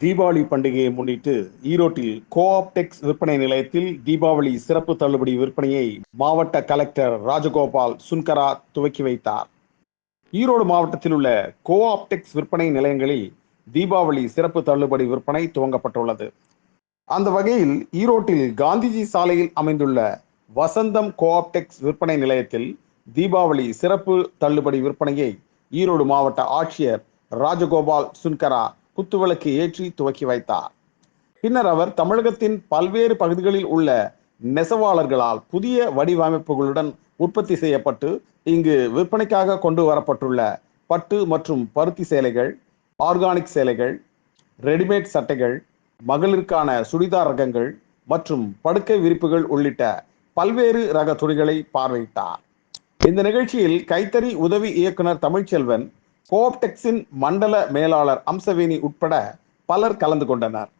தீபாவளி பண்டிகையை முன்னிட்டு ஈரோட்டில் கோஆப்டெக்ஸ் விற்பனை நிலையத்தில் தீபாவளி சிறப்பு தள்ளுபடி விற்பனையை மாவட்ட கலெக்டர் ராஜகோபால் சுன்கரா துவக்கி வைத்தார். ஈரோடு மாவட்டத்தில் உள்ள கோஆப்டெக்ஸ் விற்பனை நிலையங்களில் தீபாவளி சிறப்பு தள்ளுபடி விற்பனை துவங்கப்பட்டுள்ளது. அந்த வகையில் ஈரோட்டில் காந்திஜி சாலையில் அமைந்துள்ள வசந்தம் கோஆப்டெக்ஸ் விற்பனை நிலையத்தில் தீபாவளி சிறப்பு தள்ளுபடி விற்பனையை ஈரோடு மாவட்ட ஆட்சியர் ராஜகோபால் சுன்கரா குத்துவிளக்கு ஏற்றி துவக்கி வைத்தார். பின்னர் அவர் தமிழகத்தின் பல்வேறு பகுதிகளில் உள்ள நெசவாளர்களால் புதிய வடிவமைப்புகளுடன் உற்பத்தி செய்யப்பட்டு இங்கு விற்பனைக்காக கொண்டு வரப்பட்டுள்ள பட்டு மற்றும் பருத்தி சேலைகள் ஆர்கானிக் சேலைகள் ரெடிமேட் சட்டைகள் மகளிருக்கான சுடிதார் ரகங்கள் மற்றும் படுக்கை விரிப்புகள் உள்ளிட்ட பல்வேறு ரக துணிகளை பார்வையிட்டார். இந்த நிகழ்ச்சியில் கைத்தறி உதவி இயக்குனர் தமிழ்ச்செல்வன் கோப்டெக்ஸின் மண்டல மேலாளர் அம்சவேணி உட்பட பலர் கலந்து கொண்டனர்.